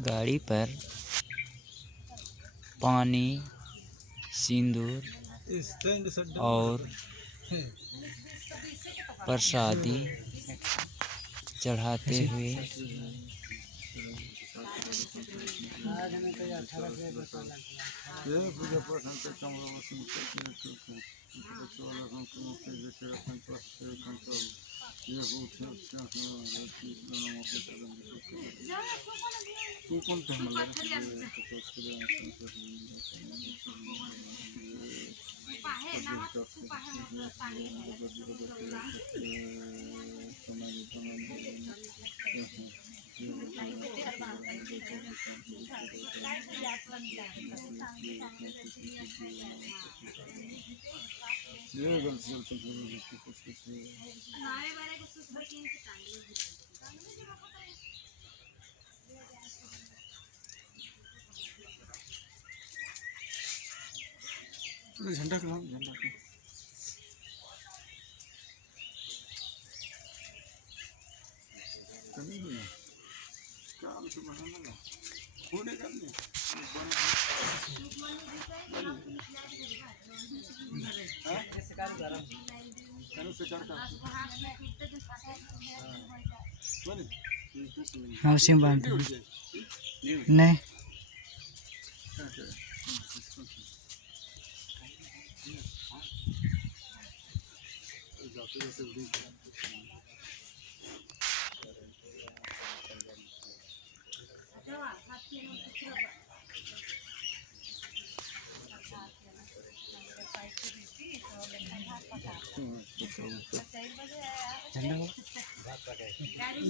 गाड़ी पर पानी, सिंदूर और प्रसादी चढ़ाते हुए झंडा का झंडा काम से बनाना होने करने हाँ सिम बांध नहीं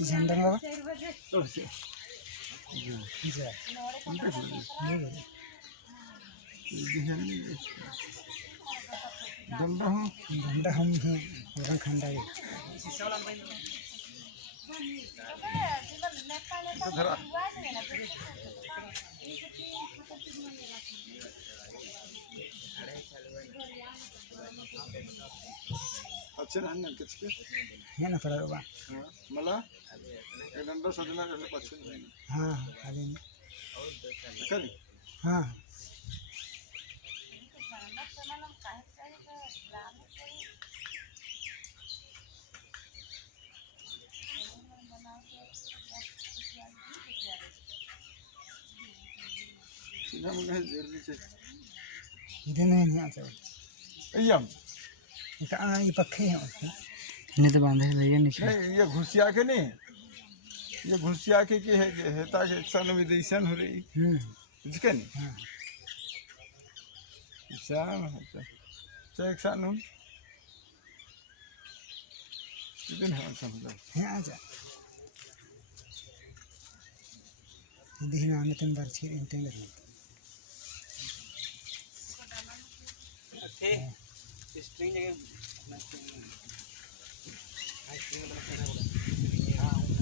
झंडा बाबा झंडा हम खंडा अच्छे रहने किसके है ना थोड़ा बाबा मला एक डंडा सजना रहने पछे नहीं हाँ अभी करी हाँ सीधा मुझे जेल में से इधर नहीं आता यम ये पक्के हैं नहीं तो बांधे भैया नहीं ये घुसिया के नहीं ये घुसिया के है ताकि एक साल में दिशन हो रही इसके नहीं हाँ शाम है एक साल में कितने हैं समझो है आजा देखना हमें तुम बर्छी इंटेंड ओके स्ट्रिंग जगह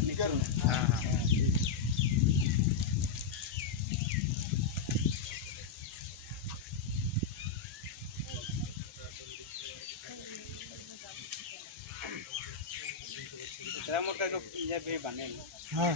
निकल हाँ हाँ तेरा मोटा को ये भी बने हाँ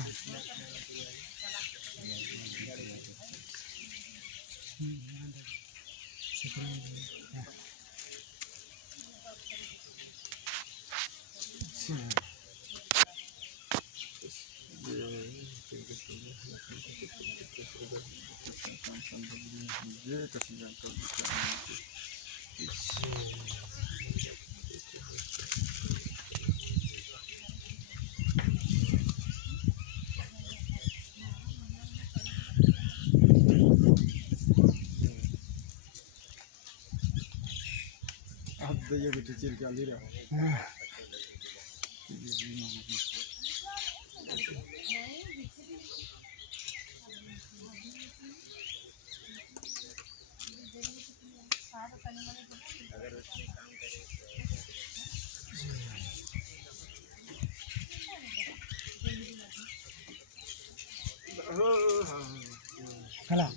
ये कैसे जानकर अब ये कुछ चीर के ले रहा Halo.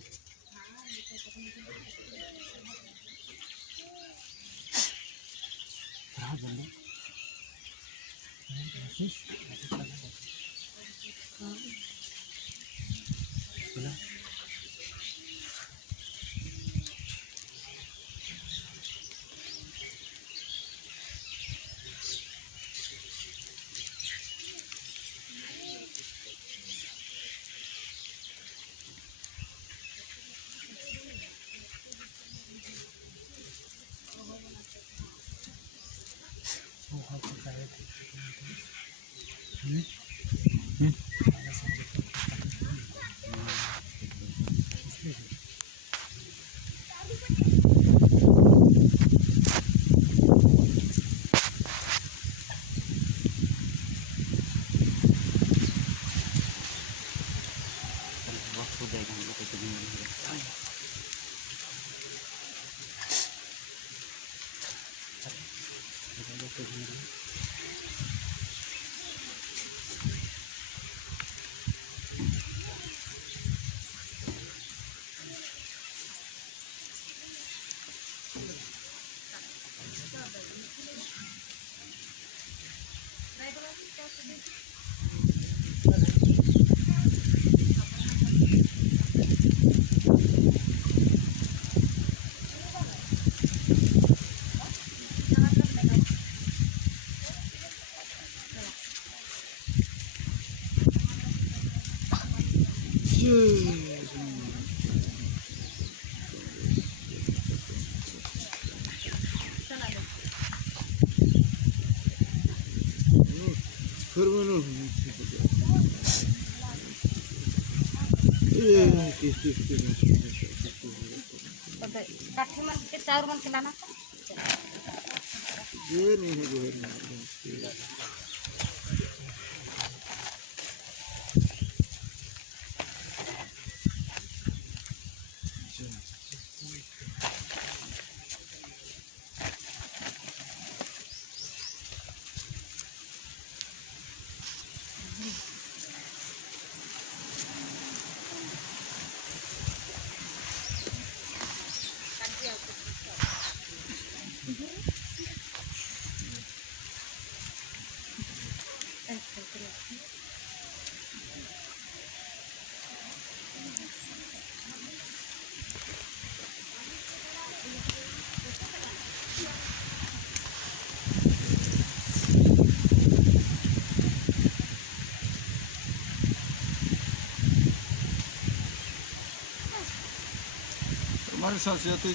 बोला वो हाँ तो क्या है हमारा सब्जेक्ट इसलिए वक्त हो जाएगा हम लोग को कभी नहीं मिलेगा काठी मन के चार मन के लाना ये नहीं है जो है हमारे साथ जाते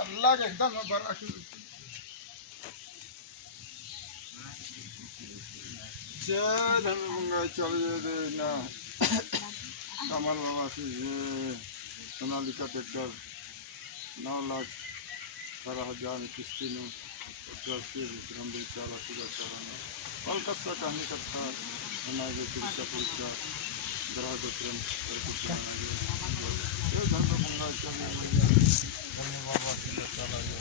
अल्लाह के एकदम बड़ा चल ना कमल बाबा से सोनालिका ट्रैक्टर 9,18,000 किस्ती में 50 के विक्रम विचार चरण कोलकाता कहानी कथा बनाए चिरिका पूजा ग्रह दत्रम ये धर्म मंगा चलिए धर्म बाबा से चलाइए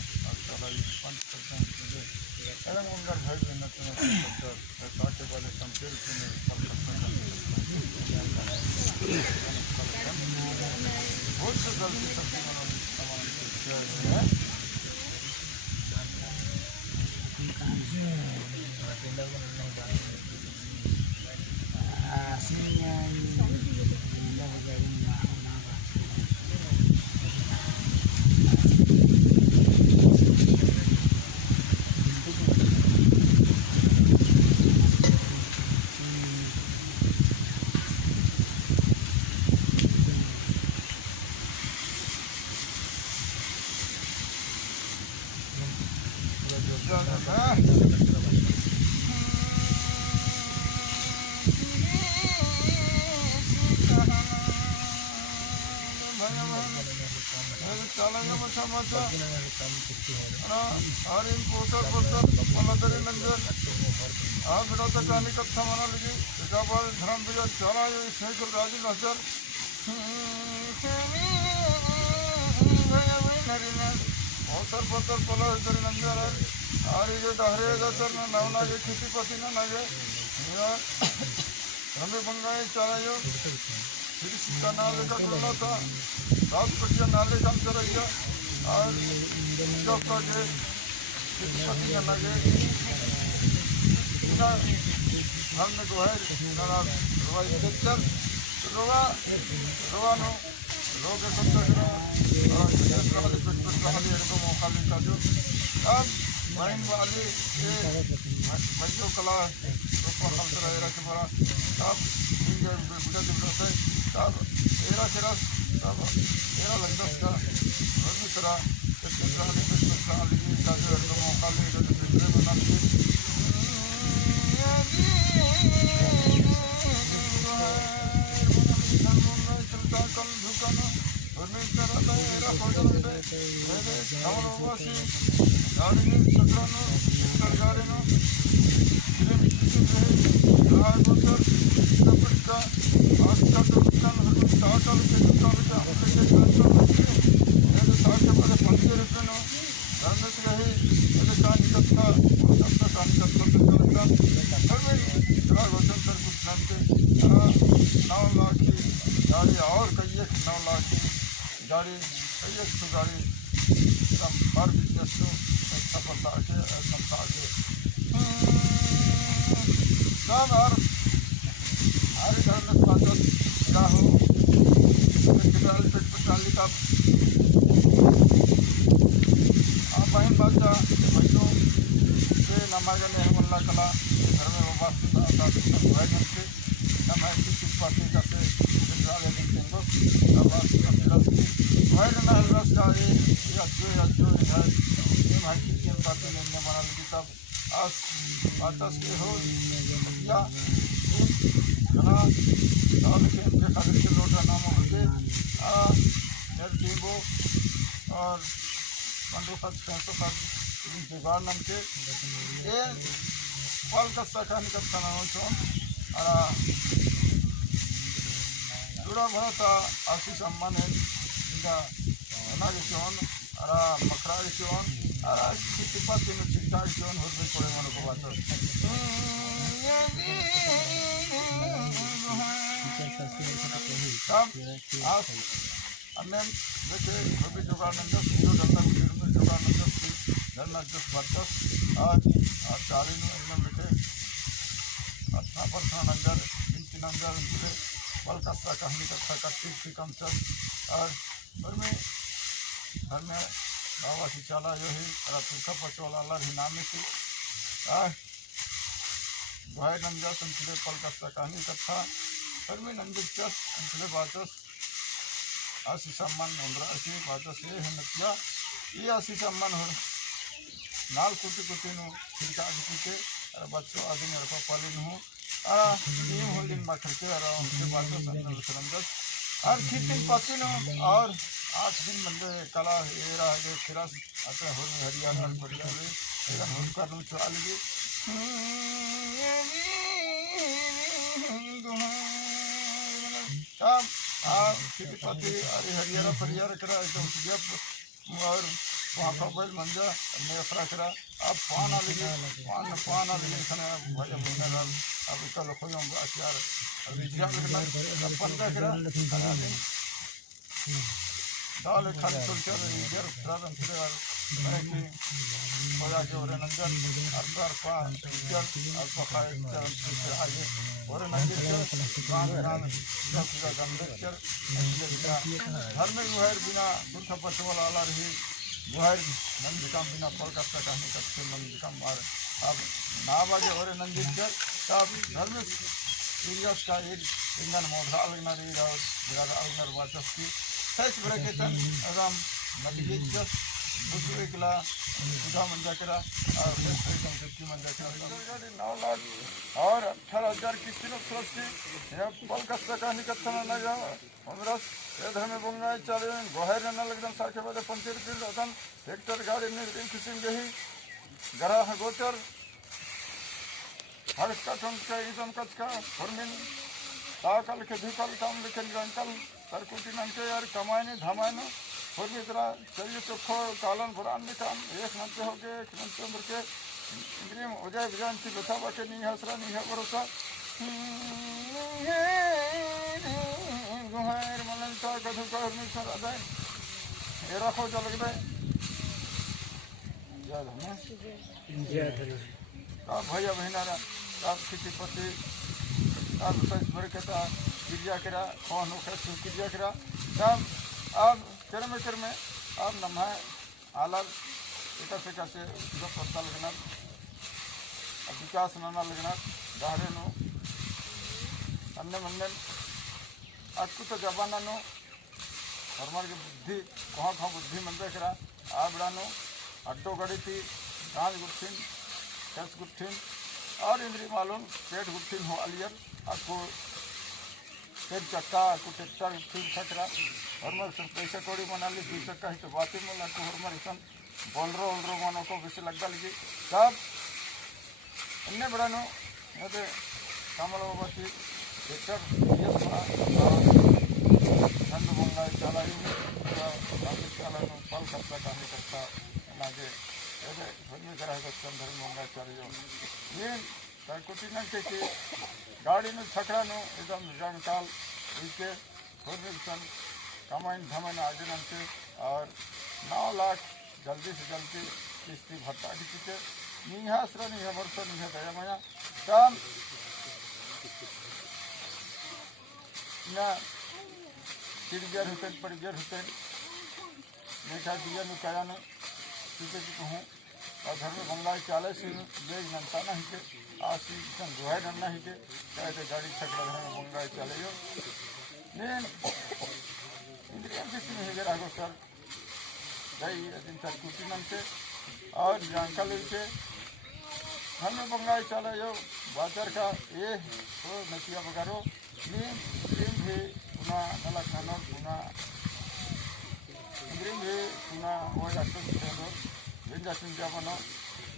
पंच मुझे अगर मंगल भाई में नचन के वाले संकेत में बहुत से गलती सब्जी सामान कहानी कथा मना लगी धर्म विजय चला राजी नजर अवसर पत्थर पलर करी नंजर और ये डहरे दसर न नवना के खेती पति न नगे हमें बंगाई चलायो फिर सीता नाले का खुलना था रात पटिया नाले का अंतर रहिया और चौका के खेती पति न नगे हमने को है नारा रवा इंजेक्शन रवा रवा नो लोग सब तक और कहाली पेट कहाली को मौका मिलता जो अब वाइन वाली ये बच्चों कला तो पसंद रहेगा कि बड़ा अब इनके बुढ़ा बुढ़ा से अब एरा केरस अब एरा लगता का और भी तरह कहाली पेट कहाली का जो मौका मिलेगा जो दूसरे बना के गाड़ी और कई 9 लाख की गाड़ी कई 100 गाड़ी हर बिजनेस को सफलता के क्षमता के सब हर घर में स्वागत क्या हो पेट पचाली का बहन बच्चा बच्चों से नमागने है मल्ला कला घर में वापस के समय की पार्टी करते और जुगाड़ नाम के कोलकाता कहानी कथा नाम जुड़ा भरता आशीष अम्मान है इनका नागिचोन अरा मखरागिचोन अरा चित्तिपाती में चित्तागिचोन होते पड़े मन को बात तब आज अन्य देखे कभी जुगाड़ नंदस हिंदू धंधा में जुगाड़ नंदस धरना जस बरतस आज 40 में एकदम देखे 18% नंबर 3 नंबर उनके कोलकाता कहानी कथा का ठीक कंसर और घर में बाबा की चाला जो है पुरखा पचवाला अल्लाह ही नाम से भाई नंजा संचले कोलकाता कहानी कथा घर में नंजस संचले बाचस आशी सम्मान नंद्रा ऐसी बाचस ये है नतिया ये आशी सम्मान हो नाल कुटी कुटी नो छिड़का के बच्चों आदि मेरे को पालिन हूँ ये होलिन माखर के उनके बाचस संचले और खींचिन पचिन और 8 दिन मंदे कला एरा जो खिरास अतः हो हरियाणा बढ़िया वे एकदम हो कर नु चाल गए तब आप खेती पाती अरे हरियाणा परियार करा एकदम जब और वहाँ का बैल मंजा ने फरा करा अब पाना लगे पाना लगे खाना भाई बहना अब कल कोई हम यार अभी जाग लगना अब पंद्रह करा दाल खाली चल इधर प्रारंभ करे और मैंने कि मजा के और नंजन अरबार पा चल और पकाए चल से आगे और नंजन चल गांव गांव जब पूरा गंदे चल घर में गुहर बिना दुर्खा पचवाला आला रही गुहर नंदिकम बिना फल का कहानी करते नंदिकम मार अब ना बाजे और नंजन चल तब घर में सीरियस का एक इंगन मोधा लगना रही रहा जगह अलनर वाचस की सच बड़े केतन अगम नदिये जस बुझे किला सुधा मंजा करा और एकदम जितनी मंजा करा 9 लाख और 18,000 की तीनों प्लस की यह पल का कहानी कथन न जाओ हमरस ये धर्म बंगाई चले गोहर न लगदम साके बदे पंचर दिन अदम ट्रैक्टर गाड़ी ने दिन किसिम गही गरा गोचर हर का ठंड का एकदम कच का फरमिन ताकल के धिकल काम लेकिन गंकल सरकुटी नंके यार कमायने धमायने और भी तरह चलिए चोखो कालन पुरान भी काम एक नंते हो गए एक नंते अंदर के इंद्रियम उजय विजान की बता बाके नहीं हसरा नहीं है भरोसा गुहार मलन का कधु का हरनी सर आदाय ये रखो जो लग रहा है जय धन्य का भैया बहनारा का किसी पति का सच भर के ता गिरजा करा कौन हो कैसे गिरजा करा तब अब कर्म अब नम्हा आलर एक से कैसे जब पत्ता लगना अब विकास नाना लगना गहरे नो अन्य मंडल अटकू तो जबाना नो हमारे की बुद्धि कहाँ बुद्धि मंदिर करा आबड़ा नो अड्डो गड़ी थी गांज गुट्ठिन कस गुट्ठिन और इंद्री मालूम पेट गुट्ठिन हो अलियर आपको पेट चक्का आपको ट्रैक्टर ठीक ठकरा हरमर सन पैसा कौड़ी मना ली 2 चक्का ही तो बातें मोला को हरमर सन बोलरो मानो को बेसी लगता लगी तब अन्य बड़ा नो ये कामल बाबा की ट्रैक्टर ये ठंड बंगा चला चला फल करता कहानी करता नागे ये धर्मी ग्रह धर्म बंगा चलियो ये कुटी नंके की गाड़ी में छकड़ा नो एकदम रंगकाल इनके सन कमाइन धमन आगे नंके और 9 लाख जल्दी से जल्दी किस्ती भत्ता की चुके निहासरा नहीं है वर्ष नहीं है दया माया काम ना चिड़ियर होते परिजर होते मीठा दिया में कया ने सीधे की कहूँ और घर में बंगाल चाले से बेज नंता नहीं के आसी सन गुहाय नन्ना ही के कहते गाड़ी छकड़ा घर में बंगाल चले जो लेकिन इंद्रियम किसी नहीं गे राघो सर गई दिन सर कुटी नंते और जानका लेके घर में बंगाल चले जो बाजार का ये तो नचिया बगारो नीम भी पुना नलक ननर पुना इंद्रियम भी पुना वो जाते हैं विंजा चिंजा बनो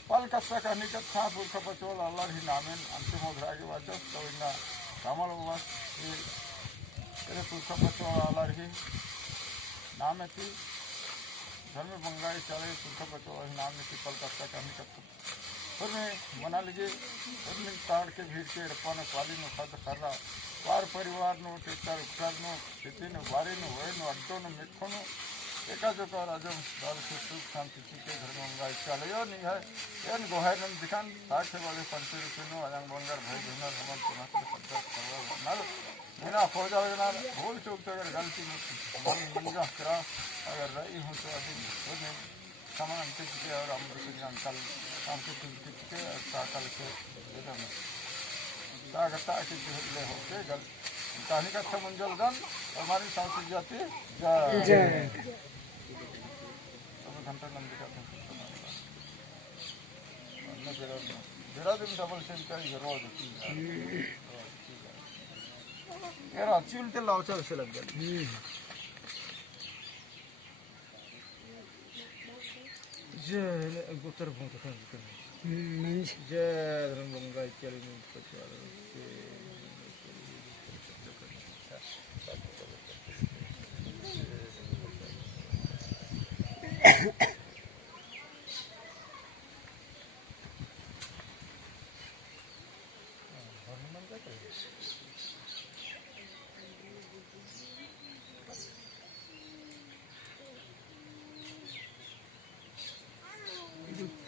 पल कस्सा कहनी का था पुरखा बचोल अल्लाह ही नामें अंतिम उधरा के वाचस तो इन्ना कामल वास ये तेरे पुरखा बचोल अल्लाह ही नामे थी घर में बंगाई चले पुरखा बचोल ही नामे थी पल कस्सा कहनी का फिर में बना लीजिए फिर में ताड़ के भीड़ के रप्पा ने पाली ने खद कर रहा वार परिवार नो टेक्टर उपकार नो खेती नो वारी नो होए नो अड्डो नो मिठो नो एका जो का राजम दाल से सुख शांति के घर में मंगाई चले यो नहीं है एन गोहाय नम दिखान साठ वाले 500 रुपये नो अजंग बंगार भाई बहना हमन पुना से पत्ता करवा नल बिना हो जावे ना भूल चूक तो अगर गलती मन मंगा करा अगर रही हूं तो अभी खुद सामान के और हम दूसरे अंकल काम के के साकल के एकदम तागता के ले होके गल कहानी का मंजल गन हमारी सांस जाती जय घंटा नंदी का बेरा दिन डबल सेंट का जरूर राची ते लावच्या विषय लग गया जय उत्तर बहुत था जय धर्मगंगा चल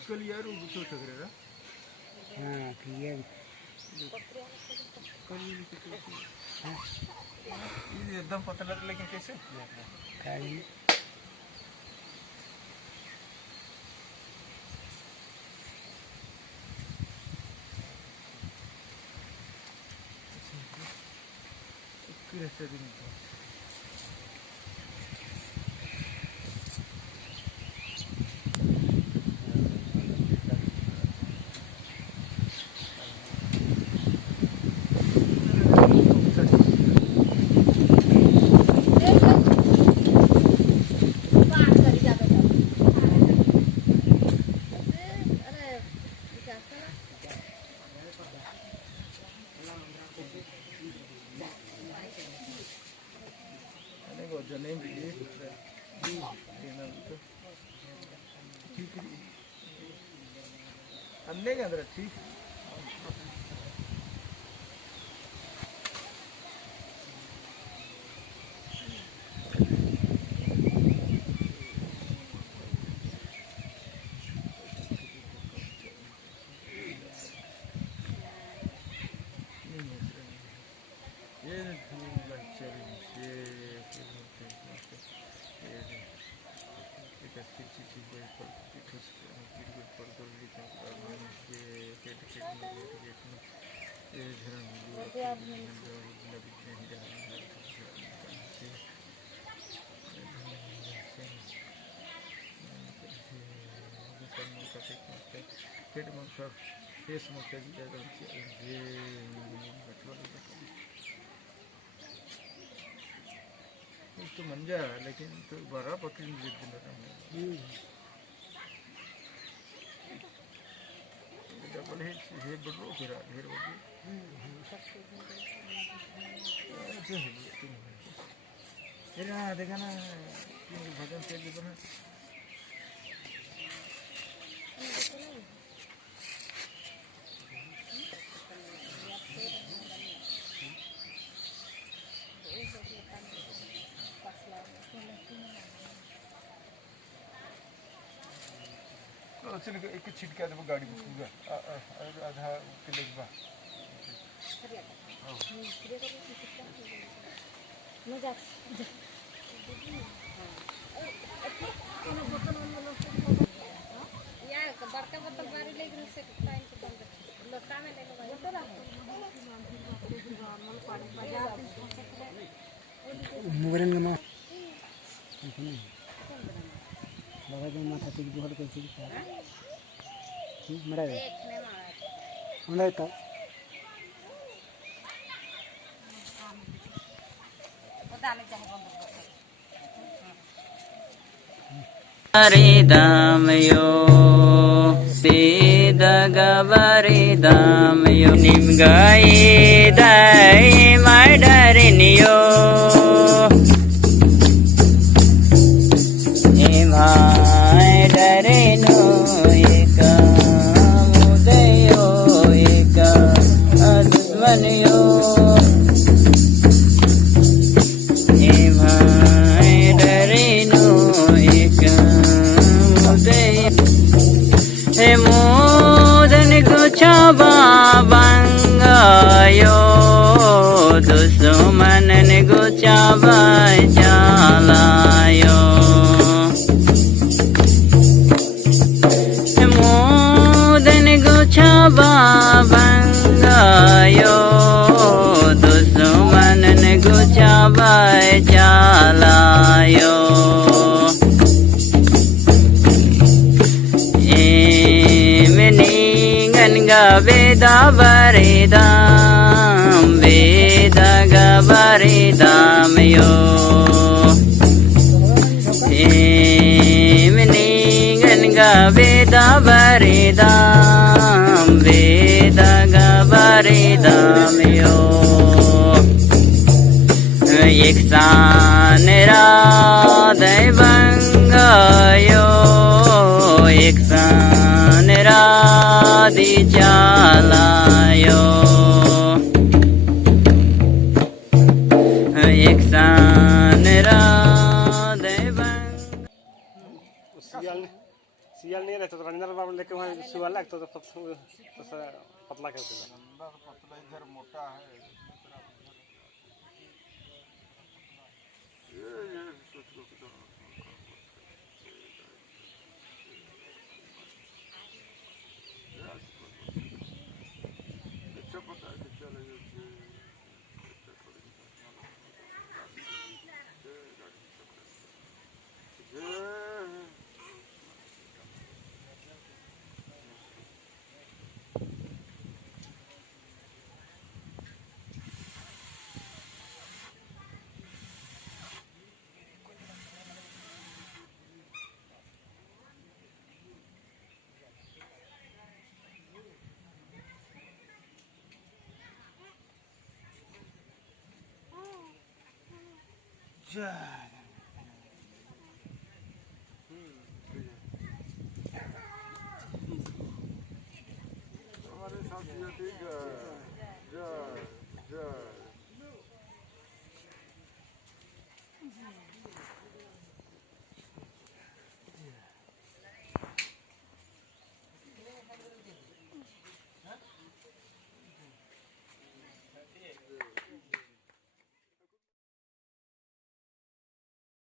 क्लियर उठो चक्रेरा हाँ क्लियर ये एकदम पतला था लेकिन कैसे खाली कैसे दिन जने भी ठीक अन्य के अंदर ठीक तो मंजा लेकिन तो बड़ा पकड़ डबल हे बड़ो फिर ढेर बड़ी फिर देखा ना भजन से बना चल एक छिटका दे गाड़ी पूरा आधा किलो बा बड़का बोतल बारी लेकिन से टाइम के बंद लोटा में लेके बोतल मुगरन में बाबा जो माथा ठीक जोड़ के ठीक है मरा गया हमरा तो डाले चाहे बंद हरे दाम यो सीधा गवरे दाम यो निम गाय दाय माय डरनियो माय डरनो एक मुदयो एक दुश्मनियो मोदन कुछ बाबंगायो यो एक सान राधै बंगायो एक सान राधी चालायो एक सान राधै सियाल नहीं रहता तो रंजन बाबू लेके वहाँ सियाल लगता तो पतला कर दिया। अंदर पतला इधर मोटा है ये सोच लो कि अच्छा पता है कि चलेगा हमारे साथी ठीक है